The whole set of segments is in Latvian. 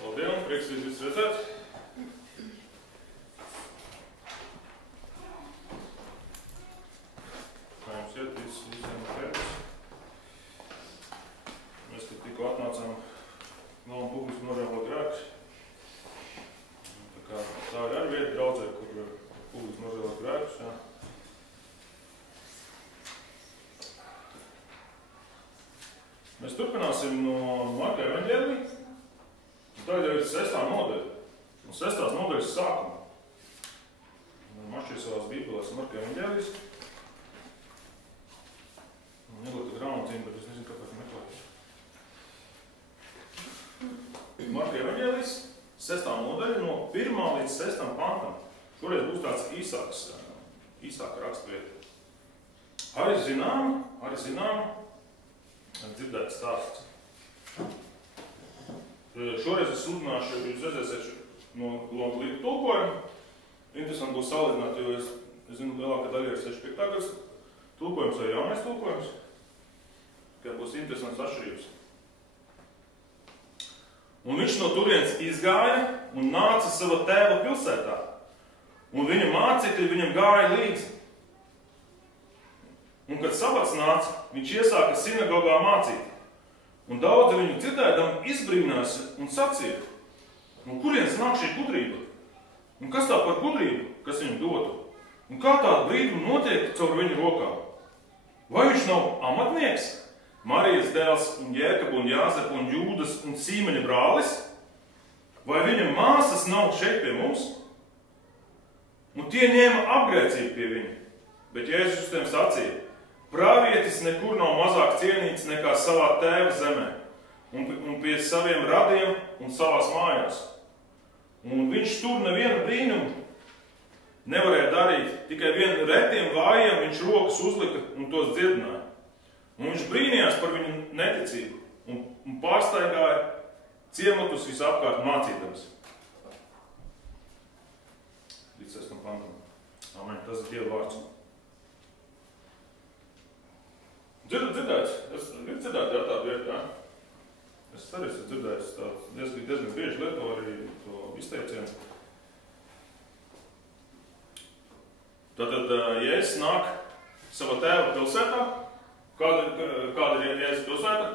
Labdien, prieks jūs visus redzēt. Kā jums iet, visiem pēc? Mēs te tikko atnācām no publiski nožēlot grēkus. Tā ir arī vieta draudzē, kur publiski nožēlot grēkus. Jā. Mēs turpināsim no Marka evaņģēlija. Tagad jau ir 6. nodaļa. Un 6. nodaļas sākuma. Mašķir savās bībelēs Marka evaņģēlijs. Neglīta grāmatīna, bet es nezinu, kāpēc meklēju. Marka evaņģēlijs, 6. nodaļa, no 1. līdz 6. pantam. Šoreiz būs tāds īsāka rakstvieta. Arī zinām, dzirdēts stāsts. Šoreiz es sludināšu, jūs redzēsiet no Longlīta tulkojuma. Interesanti būs salīdzināt, jo es zinu, lielākā daļa ir 65. gads tulkojums vai jaunais tulkojums. Kā būs interesants atšķirības. Un viņš no turienes izgāja un nāca sava tēva pilsētā. Un viņa mācekļi viņam gāja līdzi. Un, kad sabats nāca, viņš iesāka sinagogā mācīt. Un daudzi viņu dzirdēdam izbrīnās un sacīja, no kurienes nāk šī gudrība? Un kas tā par gudrību, kas viņam dotu? Un kā tāda brīduma notiek caur viņu rokām? Vai viņš nav amatnieks? Marijas dēls un Jēkabu un Jāzepu un Jūdas un Sīmeņa brālis? Vai viņa māsas nav šeit pie mums? Un tie ņēma apgrēcību pie viņa. Bet Jēzus uz tiem sacīja, pravietis nekur nav mazāk cienīts nekā savā tēva zemē un pie saviem radiem un savās mājās. Un viņš tur nevienu brīnumu nevarēja darīt, tikai vienu retiem vājiem viņš rokas uzlika un tos dziedināja. Un viņš brīnījās par viņu neticību un pārstaigāja ciematus visapkārt mācīdams. Līdz 6. pantam. Amen. Tas ir Dieva vārds. Dzirdēts? Ir dzirdēt jā, tādu vietu, jā? Es arī esmu dzirdējis tādu diezgan bieži lieto arī to izteicienu. Tātad, Jēzus nāk sava tēva pilsētā. Kāda ir Jēzus pilsēta?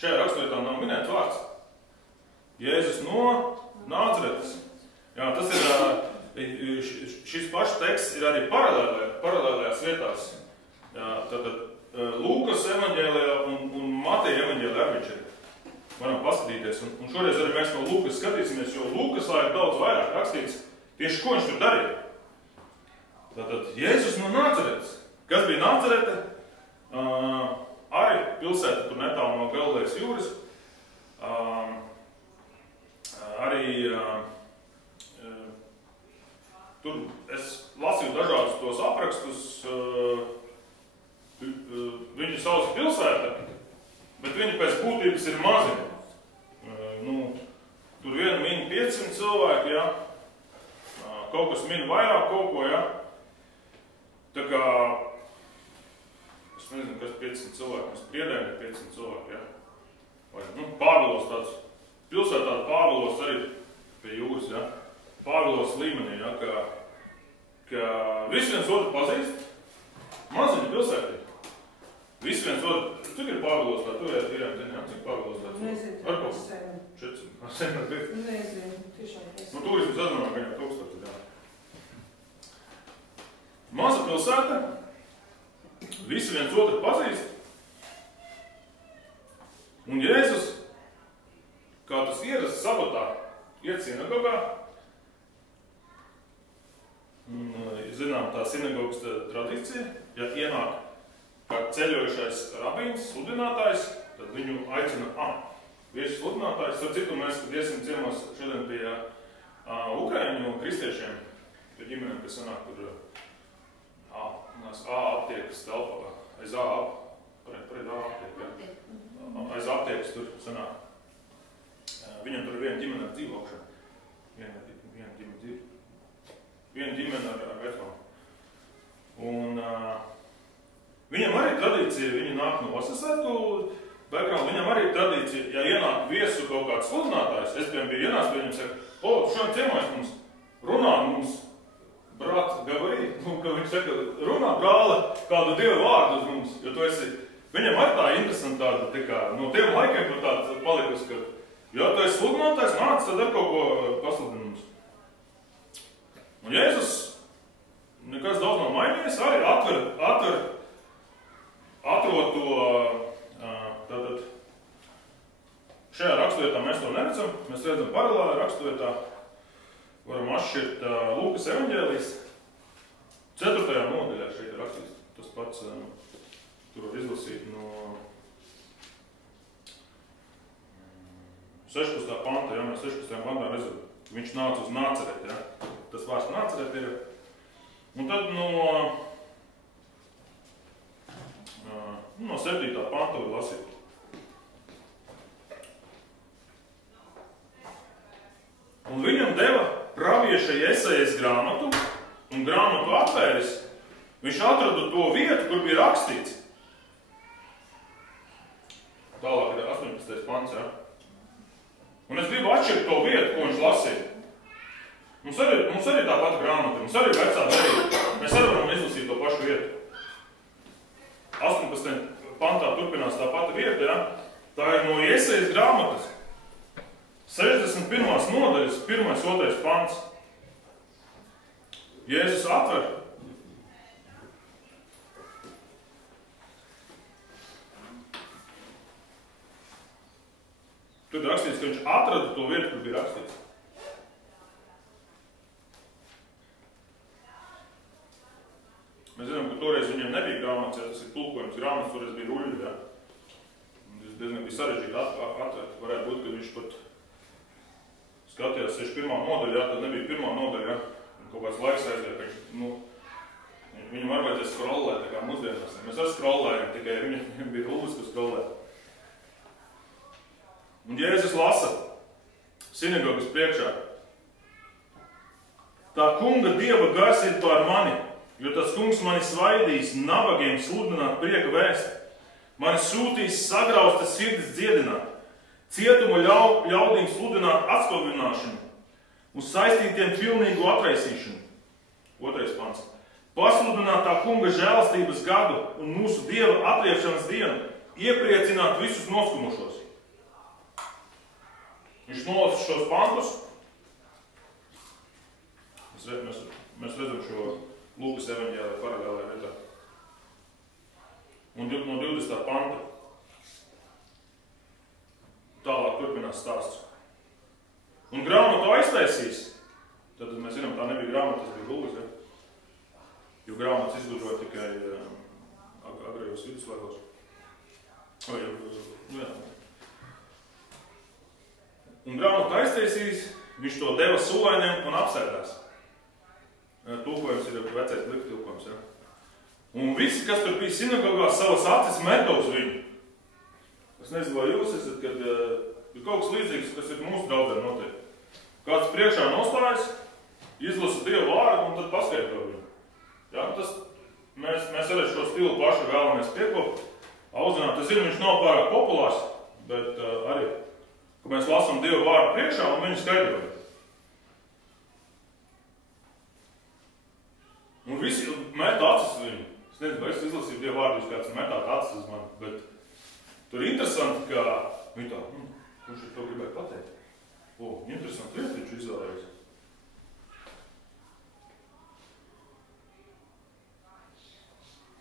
Šajā rakstvietā nav minēts vārds. Jēzus no Nāceretes. Jā, tas ir, šis pašs teksts ir arī paralēlajās vietās. Jā, tātad Lūkas evaņģēlijā un Mateja evaņģēlijā arī viņš ir. Varam paskatīties. Un šoreiz arī mēs no Lūkas skatīsimies, jo Lūkasā ir daudz vairāk rakstīts tieši, ko viņš tur darīja. Tātad Jēzus no Nāceretes. Kas bija Nācerete? Arī pilsēta tur netālu no Galilejas jūras. Tur es lasīju dažādus tos aprakstus. Viņu sauc pilsēta, bet viņi pēc būtības ir mazi. Tur vienu min 500 cilvēki, ja? Kaut kas min vairāk kaut ko, ja? Tā kā, es nezinu, kas 500 cilvēki, mēs Priedēm ir 500 cilvēki, ja? Vai, Pāvilos tāds, pilsētā Pāvilos arī pie jūras, ja? Pāvilos līmenī, ja? Ka visi viens otru pazīst, maziņa pilsētī. Visi viens otru, cik ir Pāvilos, vai tu ejat vīrām, zini, cik Pāvilos tāds? Nezinu, ar kaut 400. Nezinu, tiešām nezinu. Turismu sazmanā, ka jau 1000, jā. Maza pilsēta, visi viens otru pazīst. Un Jēzus, kā tas ierasts sabatā, iet sinagogā. Zinām, tā sinagogas tradīcija, ja ienāk kā ceļojušais rabīns, sludinātājs, tad viņu aicina vieši sludinātājs. Ar citu mēs, kad iesim ciemos šodien pie Ukraiņu kristiešiem, pie ģimenēm, kas sanāk tur aptiekas telpā, aiz aiz aptiekas tur sanāk. Viņam tur ir viena ģimene ar dzīvokšanu. Viena ģimene ar vecmāmu. Un viņam arī tradīcija, viņi nāk no Vasasētu background, viņam arī ir tradīcija, ja ienāk viesu kaut kāds sludinātājs, es biju ienāc pie viņam, saka, tu šodien ciemājas mums, runā mums, brāt, gavarī, ka viņš saka, runā brāle kādu dievu vārdu uz mums, jo tu esi, viņam arī tā interesanti tāda, tā kā, no tiem laikiem tur tāds palikusi, ka, ja tu esi sludinātājs, nāc, tad ar kaut ko pasludini mums. Un Jēzus nekas daudz nav mainījies, arī atrod to, tātad, šajā raksturvietā mēs to neredzam, mēs redzam paralēli raksturvietā, varam atšķirt Lūkas evaņģēlijas 4. nodaļā šeit ir rakstīts, tas pats, tur var izlasīt no 16. panta, ja mēs 16. pantā redzam, viņš nāca uz Nācereti, ja, tas vārds Nācereti ir. Un tad no 7. panta var lasīt. Un viņam deva pravieša Jesajas grāmatu, un grāmatu atvēris, viņš atrada to vietu, kur bija rakstīts. Tālāk ir 18. pants, ja. Un es gribu atšķirt to vietu, ko viņš lasīja. Mums arī tā pati grāmata, mums arī vecā derība. Mēs arī varam izlasīt to pašu vietu. 18. pantā turpinās tā pati vieta, ja? Tā ir no Jesajas grāmatas. 61. nodaļas, 1.2. pants. Jēzus atver. Tur ir rakstīts, ka viņš atrada to vietu, kur bija rakstīts. Mēs zinām, ka toreiz viņiem nebija grāmatas, ja tas ir tulkojums grāmatas, toreiz bija ruļļi, ja. Tas diezgan bija sarežģīti atvērt. Varētu būt, ka viņš pat skatījās 61. nodaļa, ja, tad nebija 1. nodaļa, ja. Kaut kāds laiks aiziet, ka viņš, viņam var vajadzēs scrollēt, tā kā mūsdienās. Mēs arī scrollējam, tikai viņam bija rullis, kas scrollēt. Un Jēzus lasa sinagogas priekšā. Tā kunga Dieva gars ir pār mani, jo tas kungs mani svaidīs nabagiem sludināt prieka vēsti. Mani sūtīs sagraustas sirdis dziedināt, cietuma ļaudīm sludināt atspalvināšanu, uz saistītiem pilnīgu atraisīšanu. 2. pants. Pasludināt tā kunga žēlastības gadu un mūsu Dieva atriepšanas dienu, iepriecināt visus noskumušos. Viņš nolasa šos pantus. Mēs redzam šo Lūkas evaņģēlija paralēlajā vietā. Un no 20. panta tālāk turpinās stāsts. Un grāmatu aiztaisīs. Tad mēs zinām, tā nebija grāmata, tas bija rullis, ja? Jo grāmatas izgudroja tikai agrējos viduslaikos. Jā. Un grāmatu aiztaisīs, viņš to deva sulainiem un apsēdās. Tulkojums ir vecais lika tulkojums, ja? Un visi, kas tur bija sinagogā, savas acis meta uz viņu. Es nezinu, vai jūs esat, kad ir kaut kas līdzīgs, kas ir mūsu draudzē notiek. Kāds priekšā nostājas, izlasa Dievu vārdu un tad paskaidro viņu. Ja? Mēs arī šo stilu paši vēlamies piekopt, audzināt. Es zinu, viņš nav pārāk populārs, bet arī, ka mēs lasām Dievu vārdu priekšā un viņu skaidrojam. Un visi met acis viņu. Es nezinu, vai es izlasīju Dievu vārdu, jūs kāds metāt acis uz mani, bet tur interesanti, ka viņi tā, kurš ir to gribēja pateikt? Interesanti lieta viņš izvēlējās.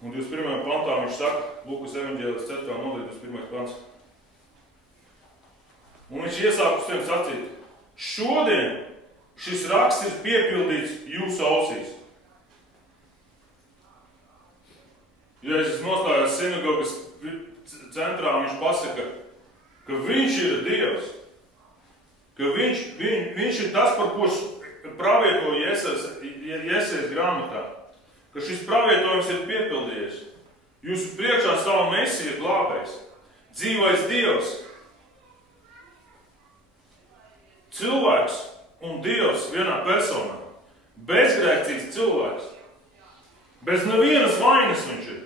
Un 21. pantā viņš saka, Lūkas evaņģēlijas 4. nodaļa, 21. pants. Un viņš iesāk uz tiem sacīt, šodien šis raksts ir piepildīts jūsu ausīs. Jēzus nostājās sinagogas centrā, viņš pasaka, ka viņš ir Dievs, ka viņš ir tas, par ko pravietoja Jesajas grāmatā, ka šis pravietojums ir piepildījies. Jūsu priekšā stāv Mesija glābējs, dzīvais Dievs, cilvēks un Dievs vienā personā, bezgrēcīgs cilvēks, bez nevienas vainas viņš ir.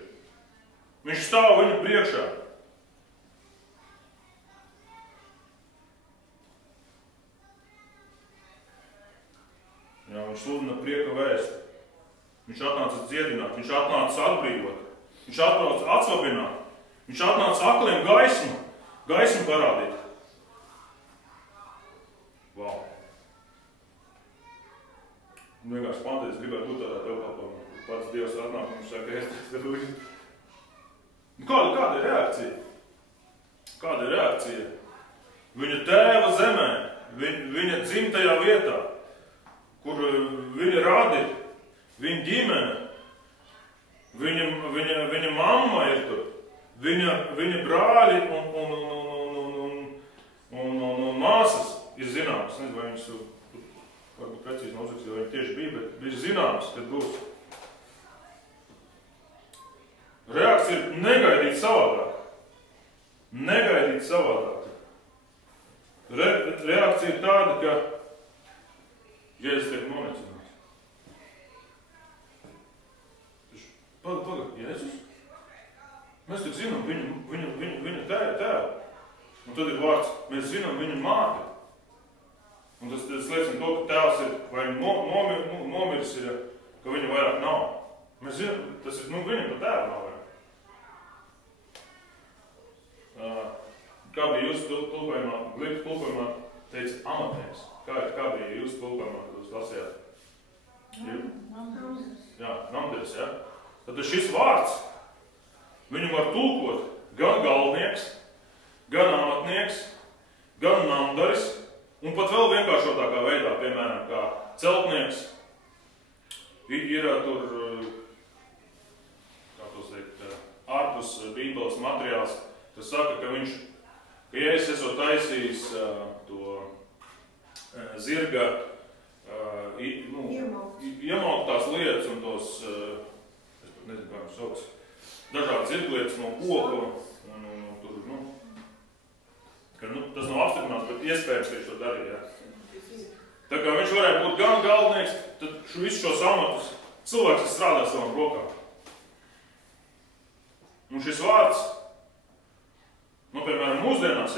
Viņš stāv viņu priekšā. viņš sludina prieka vēsti. Viņš atnāca dziedināt, viņš atnāca atbrīvot, viņš atnāca atsvabināt, viņš atnāca akliem gaismu parādīt. Wow! Vienkārši panties gribētu būt tādā telpā, pats Dievs atnāk un viņš saka, Kāda ir reakcija? Kāda ir reakcija? Viņa tēva zemē, viņa dzimtajā vietā, kur viņa radi, viņa ģimene, viņa mamma ir tur, viņa brāļi un māsas ir zināmas. Nezinu, vai viņas varbūt precīzi nosakstīja, vai viņi tieši bija, bet bija zināmas, kad būs. Reakcija ir negaidīt savādāk. Negaidīt savādāk. Reakcija ir tāda, ka Jēzus tiek nonicināts. Pagad, Jēzus? Mēs tik zinām viņa tēvu. Un tad ir vārds, mēs zinām viņa māti. Un tas liecina to, ka tēvs ir vai nomiris, ka viņa vairāk nav. Mēs zinām, tas ir, viņam pa tēvu nav. Kā bija jūsu tulkojumā? Glītas tulkojumā teica amatnieks. Kā bija jūsu tulkojumā, kad jūs lasījāt? Jā, namderis, jā. Tad šis vārds, viņu var tulkot gan galvnieks, gan amatnieks, gan namdaris, un pat vēl vienkāršotākā veidā, piemēram, kā celtnieks. Ir tur, kā to teikt, ārpus Bībeles materiāls, tas saka, ka Jēzus esot taisījis to zirga iemaukt tās lietas un tos, es pat nezinu, kā viņš sauc, dažādas zirglietas no koka un tur, ka, tas nav apstiprināts, bet iespējams, ka viņš to darīja. Tā kā viņš varēja būt gan galvnieks, tad visus šos amatus cilvēks strādā savam rokām. Un šis vārds, piemēram, mūsdienās,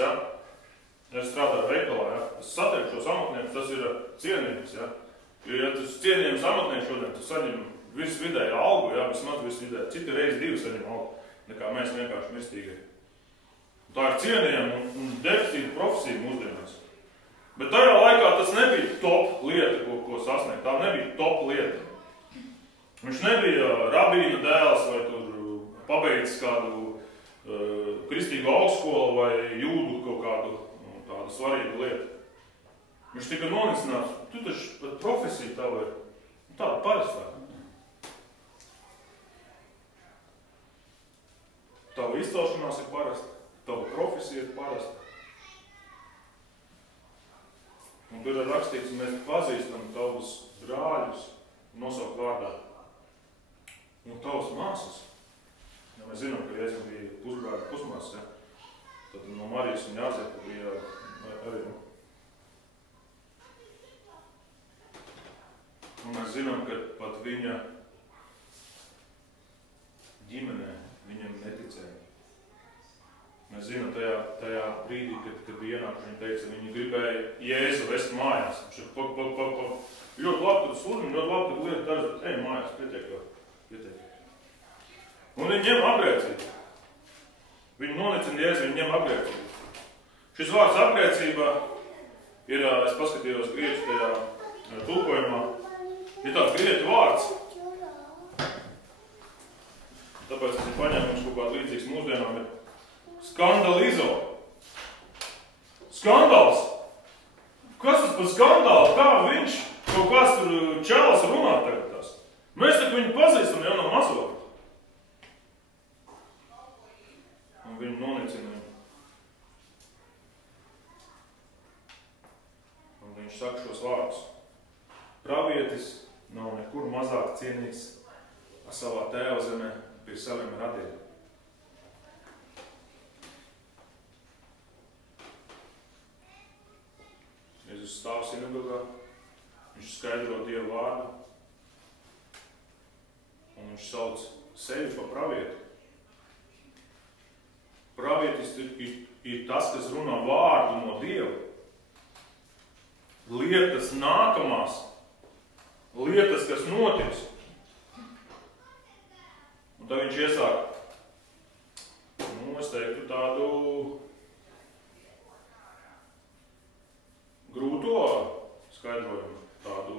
es strādāju veikalā, es satieku šos amatniekus, tas ir cienījums, Jo, ja tas cienījums amatnieks šodien, tu saņem visvidēju algu, vismaz visvidēju, citi reizi 2 saņem algu, nekā mēs vienkārši mirstīgie. Tā ir cienījama un deficīta profesija mūsdienās. Bet tajā laikā tas nebija top lieta, ko sasniegt, tā nebija top lieta. Viņš nebija rabīna dēls vai tur pabeidzis kādu kristīgu augstskolu vai jūdu kaut kādu tādu svarīgu lietu. Viņš tika nonicināts, tu taču pat profesija tava ir tāda parastā. Tava izcelšanās ir parasta, tava profesija ir parasta. Un tur ir rakstīts, mēs pazīstam tavus brāļus nosaukt vārdā. Un tavas māsas. Ja mēs zinām, ka Jēzus bija pusbrāļi, pusmāsas, tad no Marijas un Jāzepa bija arī. Un mēs zinām, ka pat viņa ģimenē viņam neticēja. Mēs zinām tajā brīdī, kad bija ienākuši, viņa teica, viņi gribēja Jēzu vest mājās. Viņš ir ļoti labi, kad sludina, ļoti labi, kad lieta dažas, bet ej mājās, pietiek. Un viņi ņem apgrēcību. Viņi nonicina Jēzu, viņi ņem apgrēcību. Šis vārds apgrēcība ir, es paskatījos grieķu tajā tulkojumā, ir tāds grieķu vārds. Tāpēc es paņēmu kaut kādu līdzīgs mūsdienām ir skandalizo. Skandāls! Kas tas par skandālu? Kā viņš kaut kāds tur čēlas runā tagad tās? Mēs tak viņu pazīstam jau no mazot. Un viņu nonicina. Un viņš saka šos vārdus. Pravietis nav nekur mazāk cienīgs savā tēva zemē pie saviem radiem. Jēzus stāv sinagogā, viņš skaidro Dievu vārdu, un viņš sauc sevi par pravietu. Pravietis ir tas, kas runā vārdu no Dieva. Lietas nākamās, lietas, kas notiks. Un tad viņš iesāk, es teiktu, tādu grūto skaidrojumu, tādu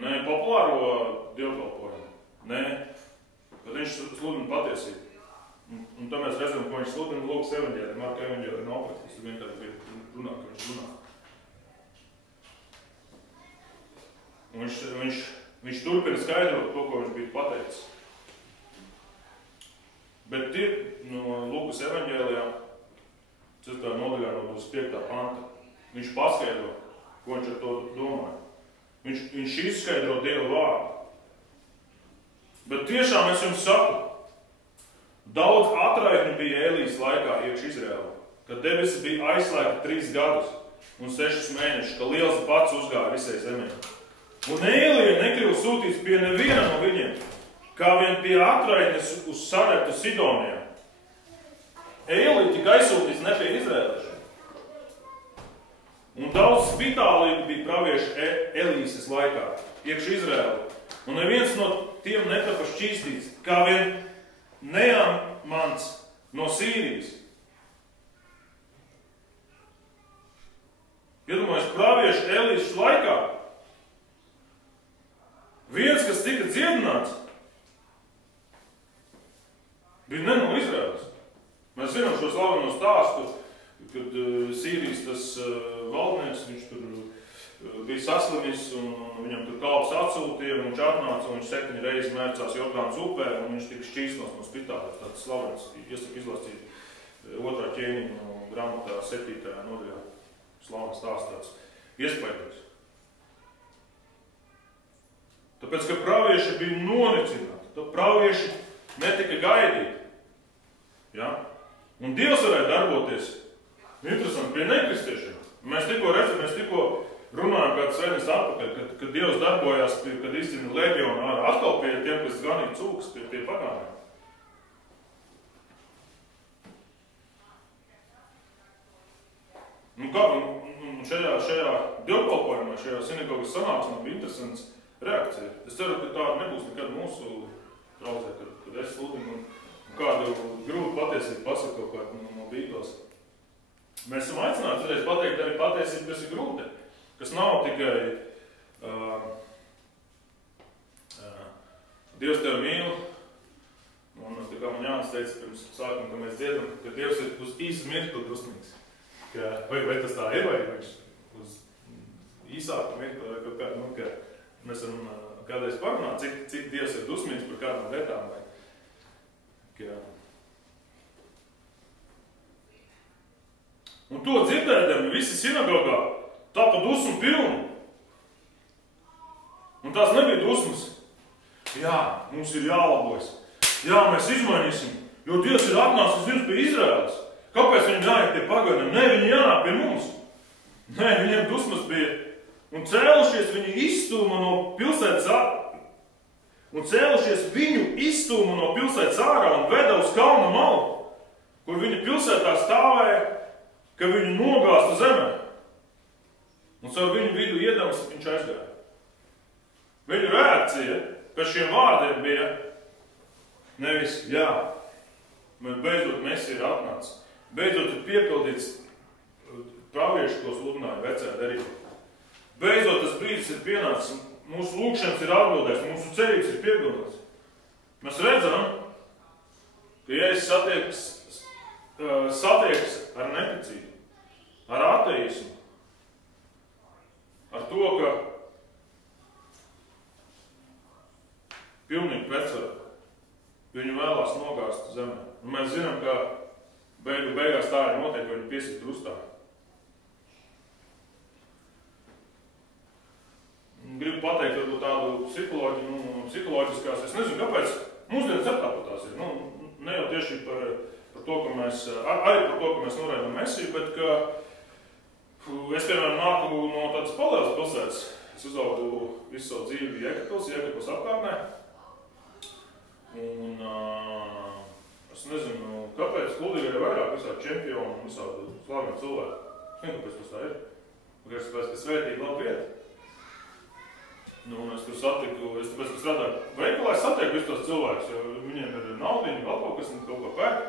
ne populāro dievkalpojumu, ne, kad viņš sludina patiesību. Un tad mēs redzam, ko viņš sludina Lūkas evaņģēlī, Marka evaņģēlī nav aprakstīts, tur vienkārši bija runā, ka viņš runā. Un viņš turpina skaidrot to, ko viņš bija pateicis. Bet ir no Lūkas evaņģēlijā, 4. nodaļā no 25. panta, viņš paskaidro, ko viņš ar to domāja. Viņš izskaidro Dievu vārdu. Bet tiešām es jums saku, daudz atraitņu bija Elijas laikā iekš Izraēlā, kad debesis bija aizslēgta 3 gadus un 6 mēnešus, ka liels bats uzgāja visai zemē. Un Elija nekļuva sūtīts pie neviena no viņiem, kā vien pie atraitnes uz Sareptu Sidonijā. Elija tika aizsūtīts ne pie izrēliešiem. Un daudz spitālīgi bija pravieši Elīses laikā, iekš Izraēlu. Un neviens no tiem netapa šķīstīts, kā vien Neamans no Sīrijas. Iedomājies, pravieši Elīses laikā. Viens, kas tika dziedināts, bija ne no Izraēlas. Mēs zinām šo slaveno stāstu, kad Sīrijas tas valdnieks, viņš tur bija saslimis un viņam tur kalps atsūtīja, un viņš atnāca un viņš 7 reizes mērcās Jordānas upē un viņš tika šķīsnos no spitālē. Tāds slavens, iesaku izlasīt 2. ķēniņa grāmatā 7. nodaļā. Slavens stāsts tāds iespaidīgs. Tāpēc, ka pravieši bija nonicināti, tad pravieši netika gaidīti. Ja? Un Dievs varēja darboties interesanti pie nekristiešiem. Mēs tikko runājam kāds sēnes atpakaļ, kad Dievs darbojās, kad izcina leģionu ārā, atkal pie tiem, kas ganīja cūkas, pie pagāniem. Un šajā dievkalpojumā, šajā sinagogas sanāksmē bija interesants reakcija. Es ceru, ka tāda nebūs nekad mūsu draudzē, kad es sludinu un kādu grūtu patiesību pasaku kaut kādu no Bībeles. Mēs esam aicināti reiz pateikt arī patiesību, kas ir grūta, kas nav tikai Dievs tevi mīl, un tā kā man Jānis teica pirms sākuma, ka mēs dziedam, ka Dievs ir uz īsu mirkli dusmīgs. Vai tas tā ir, vai viņš uz īsāku mirkli, vai kaut kādu, ka mēs varam kādreiz parunāt, cik Dievs ir dusmīgs par kādām lietām, vai Un to dzirdēdami visi sinagogā tapa dusmu pilni. Un tās nebija dusmas. Jā, mums ir jālabojas. Jā, mēs izmainīsim, jo Dievs ir atnācis uz jums pie Izraēlas. Kāpēc viņi jāiet pie paganiem? Nē, viņi jānāk pie mums. Nē, viņiem dusmas bija. Un cēlušies viņi izstūma no pilsētas ārā. Un cēlušies viņu izstūma no pilsētas ārā un veda uz kalna malu, kur viņa pilsētā stāvēja, ka viņu nogāsta zemē. Un caur viņu vidu iedams viņš aizgāja. Viņu reakcija pēc šiem vārdiem bija nevis, jā, beidzot Mesija ir atnācis. Beidzot ir piepildīts pravieši, ko sludināja vecajā derībā. Beidzot tas brīdis ir pienācis. Mūsu lūkšanas ir atbildēs, mūsu cerības ir piepildīts. Mēs redzam, ka Jēzus satiekas ar neticību, ar ateismu, ar to, ka pilnīgi pretsvaru viņu vēlās nogāzt zemē. Un mēs zinām, ka beigās tā ir notiek, ka viņi piesīt krustā. Gribu pateikt, varbūt tādu psiholoģiskās, es nezinu, kāpēc mūsdienas tāpatās ir. Ne jau tieši par to, ka mēs, arī par to, ka mēs noraidām Mesiju, bet ka es, piemēram, nāku no tādas palielas pilsētas. Es uzaugu visu savu dzīvi Jēkabpils apkārtnē. Un es nezinu, kāpēc Kludīga ir vairāk visādi čempioni un visādi slaveni cilvēki. Es nezinu, kāpēc tas tā ir. Kāpēc, ka svētīgi labi vieta. Nu, un es tur satiku, es tāpēc, ka strādāju veikalā, es satieku visus tos cilvēkus, jo viņiem ir naudiņi, vēl kaut kas, kaut ko pērk.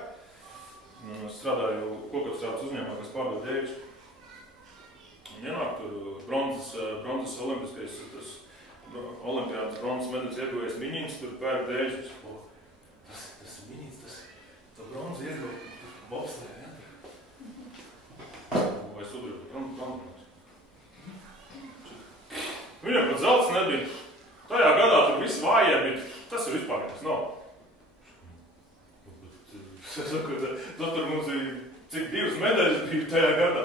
Es strādāju kokapstrādes uzņēmumā, kas pārdod ģērbus. Un ienāk tur bronzas olimpiskais, tas olimpiādas bronzas medaļas ieguvējs Miņins, tur pērk ģērbus. Tas Miņins, tā bronza ieguv bobslē, ja? Vai sudraba, bronzas. Viņam pat zelts nebija. Tajā gadā tur visi vājie, bet tas ir vispār nekas nav. Es saku, tur mums ir cik 2 medaļas bija tajā gadā.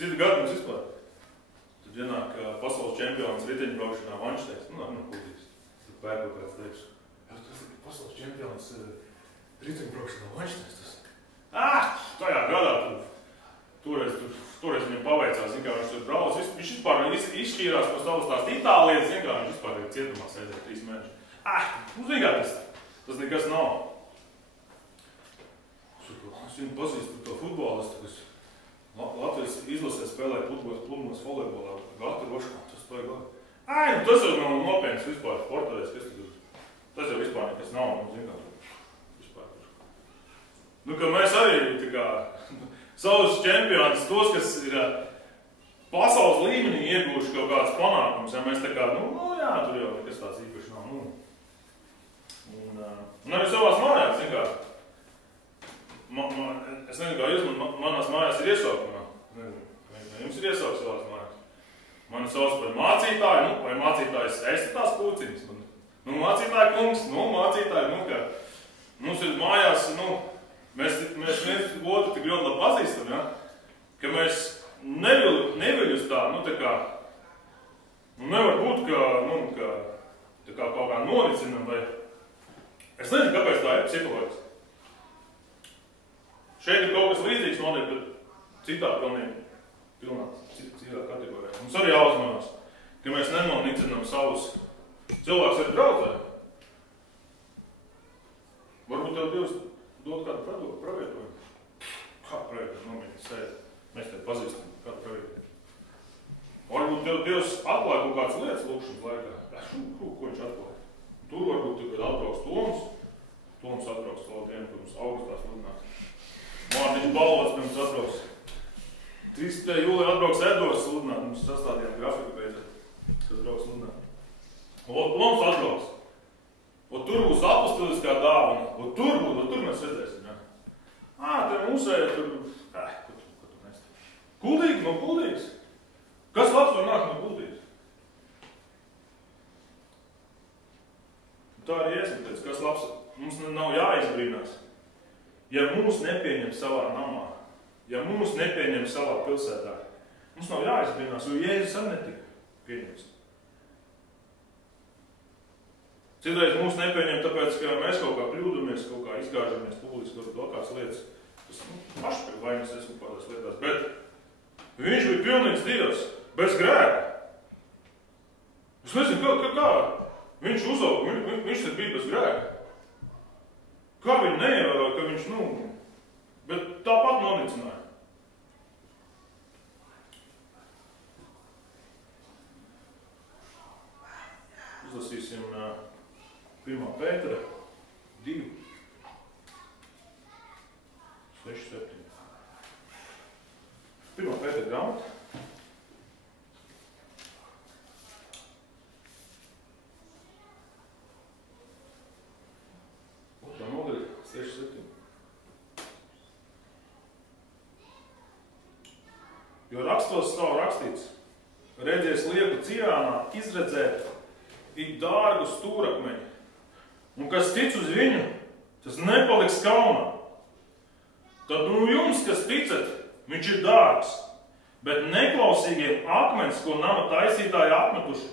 Citu gadu mums vispār. Tad ienāk pasaules čempions riteņbraukšanā Vanšteiks. Kūdīs. Tur pērko kāds teiks. Tas ir pasaules čempions riteņbraukšanā Vanšteiks. Tajā gadā toreiz viņam paveicās, zin kā viņš tur brauc. Viņš vispār izšķīrās par savas tās Itālijas, zin kā viņš vispār ir cietumā sēdēja 3 mēnešus. Zin kā tas nekas nav. Es viņu pazīstu to futbolistu, kas Latvijas izlasē spēlēja pludmales volejbolā, Gata Roškā, tas spēlēja glābi. Tas jau nav nopietns vispār sportavējs, kas tur. Tas jau vispār nekas nav, zin kā vispār. Ka mēs arī tā kā savus čempionus, tos, kas ir pasaules līmenī ieguvuši kaut kāds panākums, ja mēs tā kā, jā, tur jau nekas tāds īpaši nav, Un arī savās mājās, zin kā, es nezinu, kā jūs, manās mājās ir iesaukumā. Nezinu, jums ir iesaukts savās mājās. Mani sauc par mācītāju, vai mācītājs esi tās pūciņas. Mācītāja kungs, mācītāji, kā. Mums ir mājās, mēs viens otru tik ļoti labi pazīstam, ja? Ka mēs neviļus tā, tā kā, nevar būt, ka, tā kā kaut kā noricinam, vai, es nezinu, kāpēc tā ir psiholoģiski. Šeit ir kaut kas līdzīgs notiek, bet citā kategorijā. Mums arī jāuzmanās, ka mēs nenonicinām savus cilvēkus ar draudzē. Varbūt tev Dievs dod kādu pravietojumu. Kā pravietojumu nomīnīt sēdi? Mēs tev pazīstam kādu pravietojumu. Varbūt tev Dievs atklāja kaut kādas lietas lūkšanas laikā. Ko viņš atklāja? Tur varbūt kad atbrauks Toms. Toms atbrauks vēl dienu, kad mums augustā sludinās. Mārtiņš Balvats pie mums atbrauks. 13. jūlijā atbrauks Edvards sludināt. Mums sastādījām grafiku beidzot, kas brauks sludināt. Mums atbrauks. Tur būs apostoliskā dāvana. Tur mēs redzēsim. Ja? Te mūsēja tur. Ko tu nesti? Kuldīgi no kuldīgas? Kas labs var nākt no kuldīgas? Tā arī iesakties, kas labs. Mums nav jāizbrīnās. Ja mūs nepieņem savā namā, ja mūs nepieņem savā pilsētā, mums nav jāizbrīnās, jo Jēzus arī netika pieņems. Citreiz mūs nepieņem tāpēc, ka mēs kaut kā kļūdamies, kaut kā izgāžamies publiski, kaut kā kāds lietas. Tas paši pēc vainas esmu kādās lietās, bet viņš bija pilnīgs Dievs, bez grēka. Es nezinu, kā viņš uzauga, viņš tad bija bez grēka. Kā viņi neievēroja, ka viņš, bet tāpat nonicināja. Uzlasīsim 1. Pētera 2, 6, 7. 1. Pētera grāmata. Nodaļa 6, 7. Jo rakstos stāv rakstīts, redzies lieku Ciānā izredzēt it dārgu stūrakmeņu, un kas tic uz viņu, tas nepaliks kaunā. Tad jums, kas ticat, viņš ir dārgs, bet neklausīgiem akmens, ko nama taisītāji apmetuši,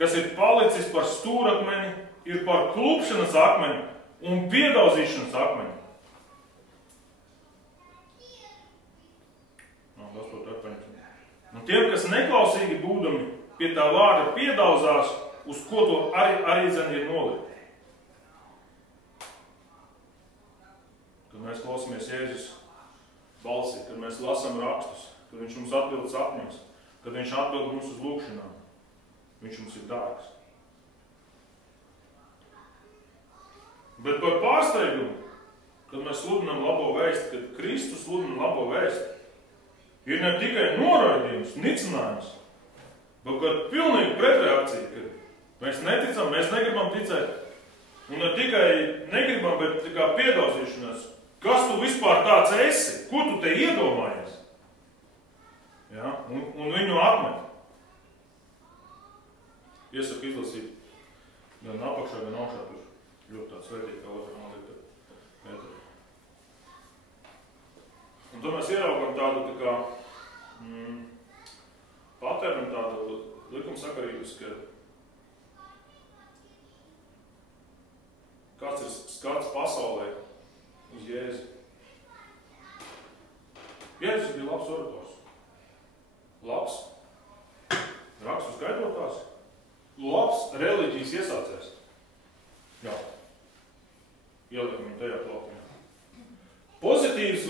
kas ir palicis par stūrakmeni, ir par klupšanas akmeni un piedauzīšanas akmeni. Un tiem, kas neklausīgi būdami pie tā vārda piedauzās, uz ko to arī zem ir nolikt. Kad mēs klausamies Jēzus balsi, kad mēs lasām rakstus, kad viņš mums atbild sapņos, kad viņš atbild mums uz lūkšanām, viņš mums ir dārgs. Bet par pārsteigumu, kad mēs sludinām labo vēsti, kad Kristus sludina labo vēsti, ir ne tikai noraidījums, nicinājums, bet kad pilnīgi pretreakcija, kad mēs neticam, mēs negribam ticēt. Un ne tikai negribam, bet kā piedauzīšanās. Kas tu vispār tāds esi? Ko tu te iedomājies? Ja? Un viņu atmet. Iesaku izlasīt gan apakšā, gan augšā. Tur ļoti tāds vērtīgi, kā otrā nolīta. Un to mēs ieraugam tādu tā kā paternu, tādu likumsakarības, ka kāds ir skats pasaulē uz Jēzu. Jēzus bija labs orators. Labs rakstu skaidrotājs. Labs reliģijas iesācējs. Jā. Ieliekam viņu tajā plaukumā. Pozitīvs,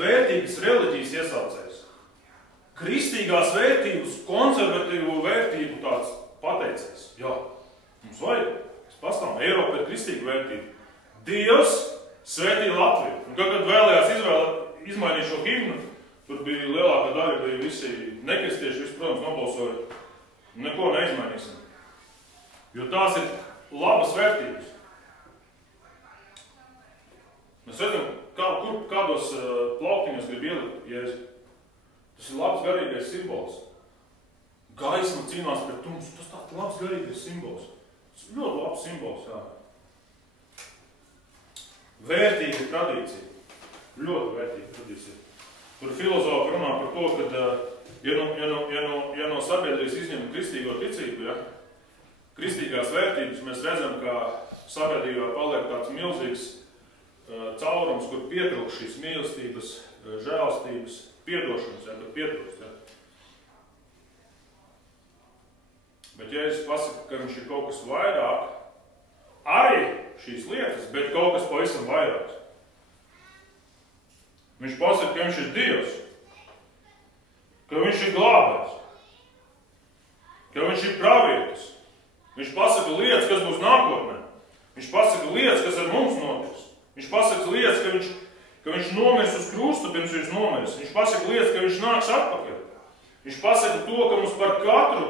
vērtīgas reliģijas iesācējs. Kristīgās vērtības, konservatīvo vērtību tāds pateicējs. Jā. Mums vajag, kas pastāv, Eiropa ir kristīga vērtība. Dievs svētīja Latviju. Un kad vēlējās izmainīt šo himnu, tur bija lielākā daļa, bija visi nekristieši, visi, protams, nobalsoja. Neko neizmainīsim. Jo tās ir labas vērtības. Mēs redzam, kādos plauktiņos grib ielikt Jēzu. Tas ir labs garīgais simbols. Gaisma cīnās pret tumsu. Tas tāds labs garīgais simbols. Tas ir ļoti labs simbols, jā. Vērtīga tradīcija. Ļoti vērtīga tradīcija. Tur filozofi runā par to, ka ja no sabiedrības izņem kristīgo ticību, ja, kristīgās vērtības, mēs redzam, ka sabiedrībā paliek tāds milzīgs caurums, kur pietrūkst šīs mīlestības, žēlstības, piedošanas, ja, kad pietrūkst. Ja. Bet Jēzus pasaka, ka viņš ir kaut kas vairāk, arī šīs lietas, bet kaut kas pavisam vairāk. Viņš pasaka, ka viņš ir Dievs, ka viņš ir glābējs, ka viņš ir pravietis. Viņš pasaka lietas, kas būs nākotnē. Viņš pasaka lietas, kas ar mums notiks. Viņš pasaka lietas, ka viņš nomirs uz krustu, pirms viņš nomirs. Viņš pasaka lietas, ka viņš nāks atpakaļ. Viņš pasaka to, ka mums par katru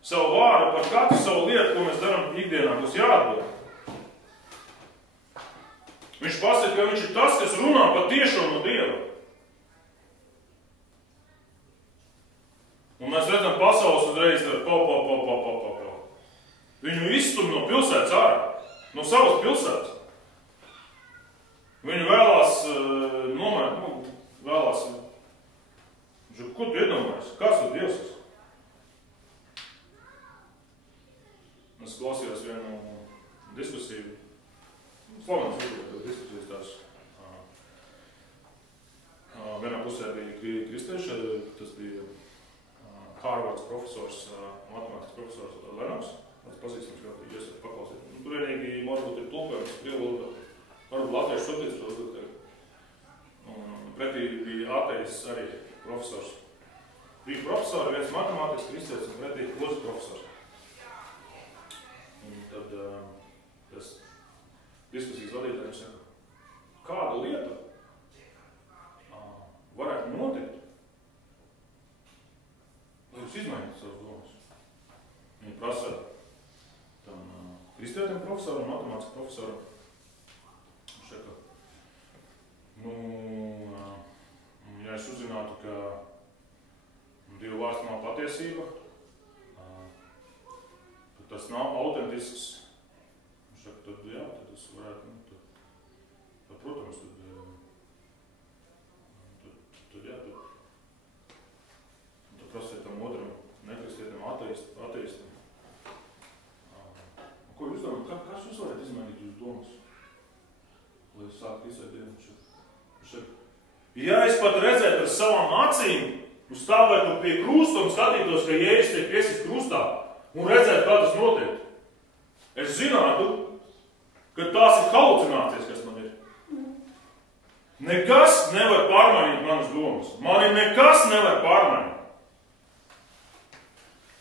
savu vāru, par katru savu lietu, ko mēs darām ikdienā, būs jāatbild. Viņš pasaka, ka viņš ir tas, kas runā patiešo no Dieva. Un mēs redzam pasaules uzreiz ar pa. Viņu izstum no pilsētas ārā, no savas pilsētas. Viņu vēlās ko tu iedomājies? Kāds tu Dievs esi? Es klausījos vienu diskusiju, slavens diskusijas tās. Vienā pusē bija kristieši, tas bija Harvards profesors, matemātikas profesors Lennox. Tas pazīstams, kā jūs esat paklausīt. Tur vienīgi varbūt ir tulkojums krievu valodā. Varbūt latviešu subtitros. Pretī bija ateists arī profesors. Bija profesori, viens matemātikas kristietis un pretī otrs profesors. Un tad tas diskusijas vadītājiem saka, kāda lieta varētu notikt, lai jūs izmainītu savas domas. Viņi prasa tam kristietim profesoram, matemātikas profesoram. Viņš saka, ja es uzzinātu, ka Dieva vārds nav patiesība, tad tas nav autentisks. Viņš saka, tad jā, tad tas varētu, tad, protams, tad jā, tad prasiet tam otram nekristietam ateistam. Ko jūs domājat, kas jūs varat izmainīt jūs domas? Lai jūs sākat ticēt Dievam. Viņš saka, ja es pat redzētu ar savām acīm, uz stāvētu pie krusta un skatītos, ka Jēzus tiek piesist krustā un redzētu, kā tas notiek, es zinātu, ka tās ir halucinācijas, kas man ir. Nekas nevar pārmainīt manas domas. Mani nekas nevar pārmainīt.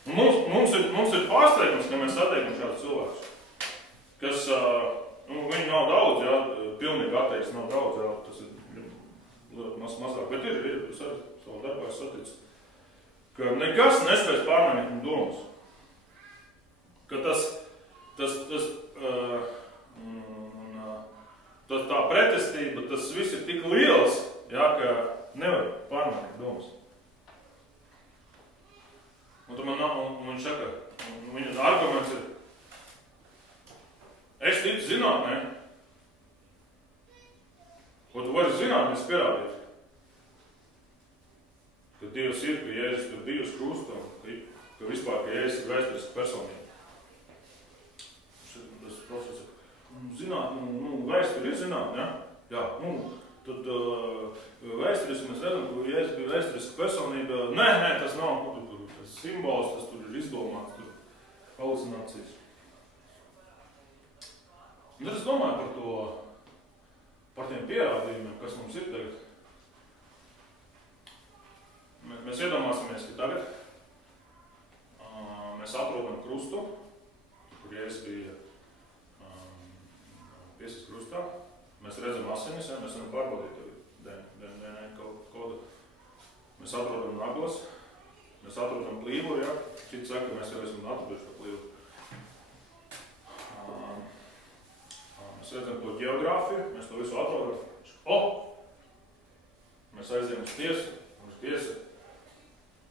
Un mums ir pārsteigums, ka mēs satiekam šādus cilvēkus. kas, viņi nav daudz, jā, pilnīgi atteiks nav daudz, jā, tas ir ļoti mazāk, bet ir, es arī savā darbā saticu, ka nekas nespēs pārmainīt viņu domas. Ka tā pretestība, tas viss ir tik liels, jā, ka nevar pārmainīt domas. Un tad un viņš saka, viņa arguments ir, es ticu zinātnē, ko tu vari zinātnes pierādīt, ka Dievs ir, ka Jēzus ir Dievs krustā, ka vispār, ka Jēzus ir vēsturiska personība. Tas profesors saka, zinātne, vēsturi ir zinātne, ja? Jā, tad vēsturiski mēs redzam, ka Jēzus ir vēsturiska personība. Nē, tas nav tas simbols, tas tur ir izdomāts, tur halucinācijas. Un tad es domāju par tiem pierādījumiem, kas mums ir tagad. Mēs iedomāsimies, ka tagad mēs atrodam krustu, kur Jēzus bija piesist krustā. Mēs redzam asinis, ja? Mēs varam pārbaudīt DNA kodu. Mēs atrodam naglas, mēs atrodam plīvuru, ja? Citi saka, ka mēs jau esam atraduši to plīvuru. Mēs redzam to geogrāfiju, mēs to visu atrodam. Mēs aizējam uz tiesu,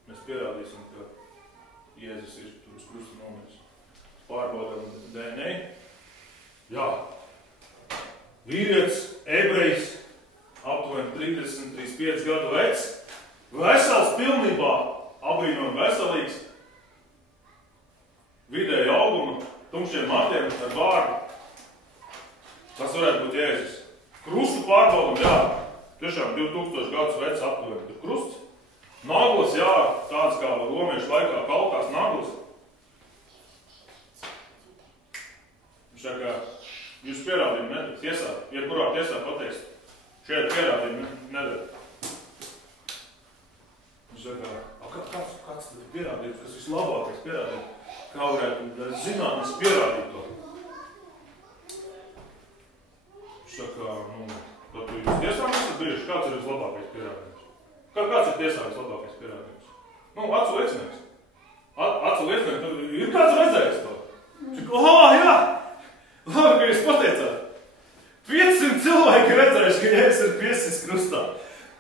mēs pierādīsim, ka Jēzus ir tur uz krusta nomiris. Pārbaudam DNA. Jā. Vīrietis, ebrejs, aptuveni 30-35 gadu vecs, vesels pilnībā, abrīnojami veselīgs, vidēja auguma, tumšiem matiem ar vārdu. Tas varētu būt Jēzus. Krustu pārbaudam, jā, tiešām 2000 gadus vecs aptuveni tur krusts. Naglas, jā, tāds kā romiešu laikā kalkās naglas. Viņš saka, jūs pierādījumi nedara tiesā, jebkurā tiesā pateiks, šie pierādījumi nedara. Viņš saka, kāds tad ir pierādījums, kas vislabākais pierādījums? Kā varētu zinātnes pierādīt to? Viņš saka, tad jūs tiesām esat bijuši, kāds ir vislabākais pierādījums? Kāds ir tiesā vislabākais pierādījums? Acu liecinieks. Acu liecinieks, tad ir kāds redzējis to? Viņš saka, jā! Labi, ka jūs pateicāt. 500 cilvēki redzējuši, ka Jēzus ir piesists krustā.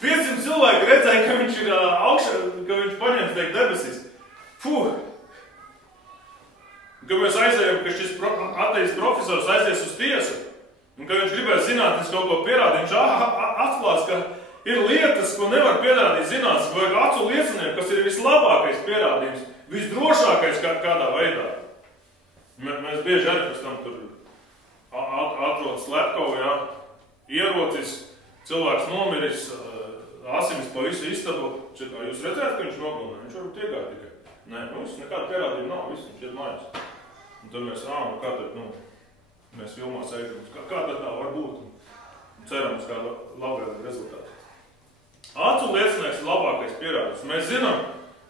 500 cilvēki redzēja, ka viņš ir augšā, ka viņš paņems tiek debesīs. Ka mēs aizējam, ka šis ateis profesors aizies uz tiesu, un ka viņš gribēs zinātnes kaut ko pierādīt. Viņš atklās, ka ir lietas, ko nevar pierādīt zinātnes, vai acu liecinieku, kas ir vislabākais pierādījums, visdrošākais kādā veidā. Mēs bieži arī pēc tam tur atrod slepkavu, jā, ierocis, cilvēks nomiris, asinis pa visu istabu. Jūs redzējāt, ka viņš nogalināja? Viņš varbūt iegāja tikai. Nē, viss, nekāda pierādījuma nav, viss, viņš iet mājās. Un tad mēs, kā tad, mēs filmā sēžam, kā tad tā var būt, un ceram uz kādu labu rezultātu. Acu liecinieks ir labākais pierādījums. Mēs zinām,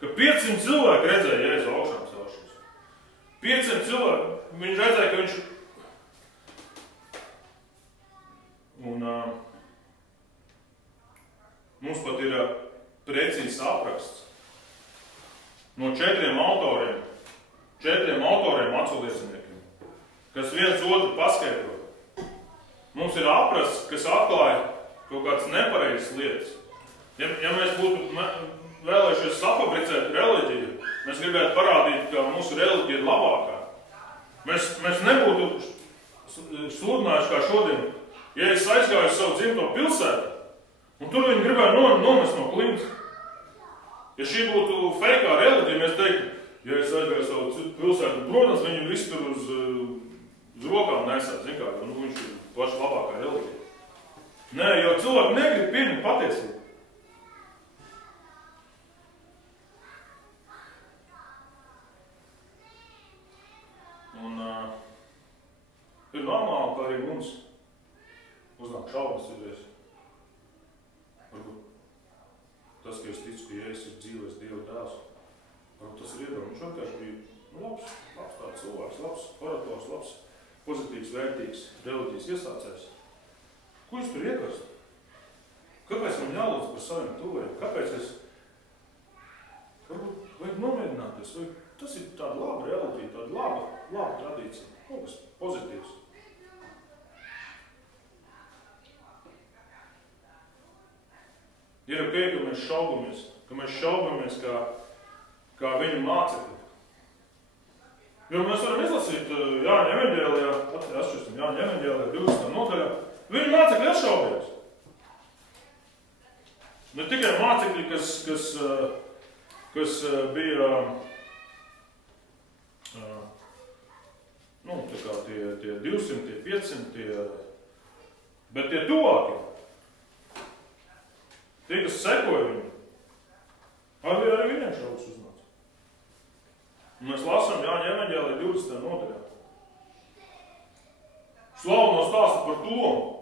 ka 500 cilvēki redzēja Jēzu augšām celšanos. 500 cilvēki, viņš redzēja, ka viņš un mums pat ir precīzs apraksts no 4 autoriem acu lieciniekiem, kas viens otru paskaidro. Mums ir apraksts, kas atklāja kaut kādas nepareizas lietas. Ja mēs būtu vēlējušies safabricēt reliģiju, mēs gribētu parādīt, ka mūsu reliģija ir labākā. Mēs nebūtu sludinājuši kā šodien. Ja es aizgāju savu dzimto pilsētu, un tur viņi gribēja nomest no klimta. Ja šī būtu feikā reliģija, mēs teiktu, ja es aizgāju savu pilsētu, protams, viņi visi tur uz rokām nesāt, zin kā, viņš ir paša labākā reliģija. Nē, jo cilvēki negrib pieņemt patiesību. Un ir normāli, ka arī mums uznāk šaubas citreiz. Varbūt tas, ka es ticu, ka Jēzus ir dzīvais Dieva dēls, varbūt tas ir iedomājums. Viņš vienkārši bija labs tāds cilvēks, labs orators, labs pozitīvs, vērtīgs reliģijas iesācējs. Ko jūs tur iekarst? Kāpēc man jālūdz par saviem tuviem? Kāpēc es varbūt vajag nomierināties? Vai tas ir tāda laba reliģija, tāda laba tradīcija, kaut kas pozitīvs. Ir ok, ka mēs šaubamies kā viņu mācekļi. Jo mēs varam izlasīt Jāņa evaņģēlijā, atšķirsim Jāņa evaņģēlijā, 20. nodaļā. Viņu mācekļi atšaubījās. Ne tikai mācekļi, kas bija tā kā tie 200, tie 500, bet tie tuvākie. Tie, kas sekoja viņu, arī viņiem šaubas uznāca. Un mēs lasām Jāņa evaņģēlijā 20. nodaļā. Slaveno stāstu par Tomu.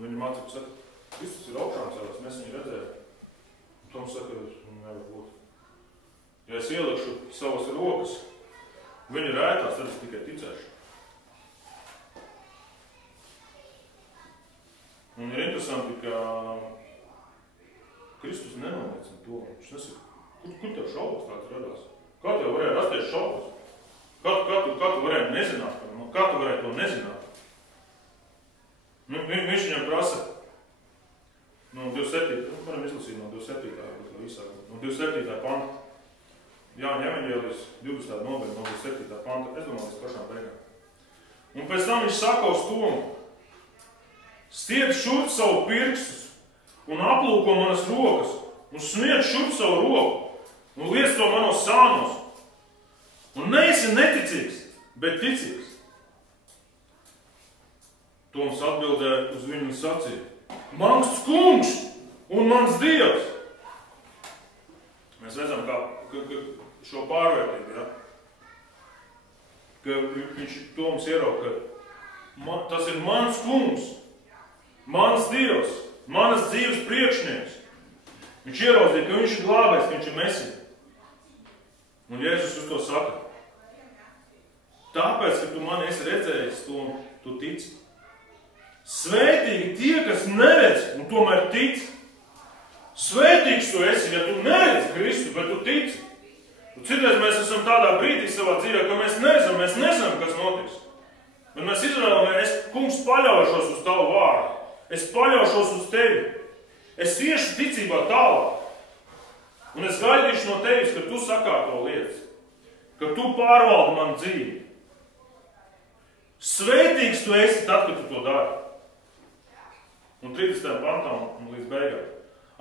Viņa mācekļi saka, Kristus ir augšām cēlēs, mēs viņu redzējām. Toms saka, nevar būt. Ja es ielikšu savas rokas, viņa rētās, tad es tikai ticēšu. Un ir interesanti, ka Kristus nenoliecina to. Viņš nesaka, kur tev šaubas tāds radās? Kā tev varēja rasties šaubas? Kā tu varēji nezināt? Kā tu varēji to nezināt? Viņš viņam prasa no 27. Varam izlasīt no 27. panta. Jāņa evaņģēlijas 20. nodaļa no 27. panta. Es domāju, līdz pašām beigām. Un pēc tam viņš saka uz Tomu. Stiep šurp savu pirkstus un aplūko manas rokas un sniedz šurp savu roku un liec to manos sānos. Un neesi neticīgs, bet ticīgs. Toms atbildēja uz viņu un sacīja: Mans kungs un mans Dievs! Mēs redzam, kā šo pārvērtību, ja? Ka viņš Toms ierauga, ka tas ir mans kungs, mans Dievs, manas dzīves priekšnieks. Viņš ieraudzīja, ka viņš ir glābējs, ka viņš ir Mesija. Un Jēzus uz to saka: Tāpēc, ka tu mani esi redzējis, tu tici. Svētīgi tie, kas neredz un tomēr tic. Svētīgs tu esi, ja tu neredz Kristu, bet tu tici. Un citreiz mēs esam tādā brīdī savā dzīvē, ka mēs nezinām, kas notiks. Bet mēs izvēlamies, kungs, paļaušos uz tavu vārdu. Es paļaušos uz tevi. Es iešu ticībā tālāk. Un es gaidīšu no tevis, ka tu sakārto lietas. Ka tu pārvaldi man dzīvi. Svētīgs tu esi tad, kad tu to dari. Un 30. pantā un līdz beigām.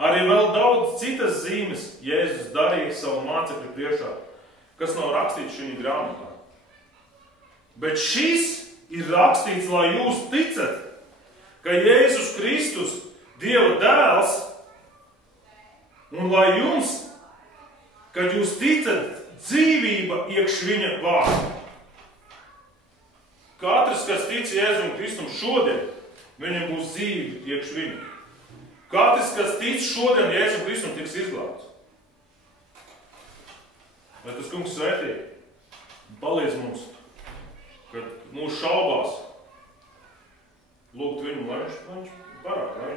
Arī vēl daudz citas zīmes Jēzus darīja savu mācekļu priekšā, kas nav rakstīts šī grāmatā. Bet šis ir rakstīts, lai jūs ticat, ka Jēzus Kristus, Dieva dēls, un lai jums, kad jūs ticat, dzīvība iekš viņa vārdu. Katrs, kas tic Jēzum Kristum šodien, viņam būs dzīve iekš viņu. Katrs, kas tic šodien Jēzum Kristum, tiks izglābts. Lai tas kungs svētī palīdz mums, kad mūsu šaubās lūgt viņu, lai viņš parāda, lai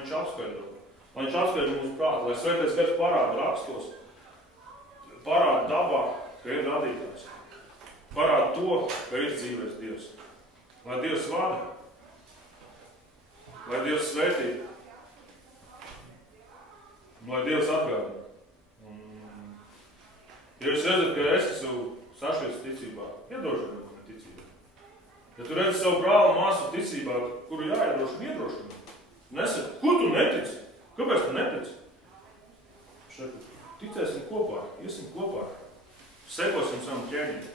viņš apskaidro. Lai viņš apskaidro mūsu prātu, lai svētais gars parāda rakstos, parāda dabā, ka ir radītājs. Parāda to, ka ir dzīvēs Dievs. Lai Dievs vada, lai Dievs svētī, lai Dievs atgādina. Ja jūs redzat, ka es esmu sašķiets ticībā, iedrošina man ticībā. Ja tu redzi savu brāli māsu ticībā, kuru iedrošina. Nesaka, ko tu netici? Kāpēc tu netici? Ticēsim kopā, iesim kopā, sekosim savam ķēniņam.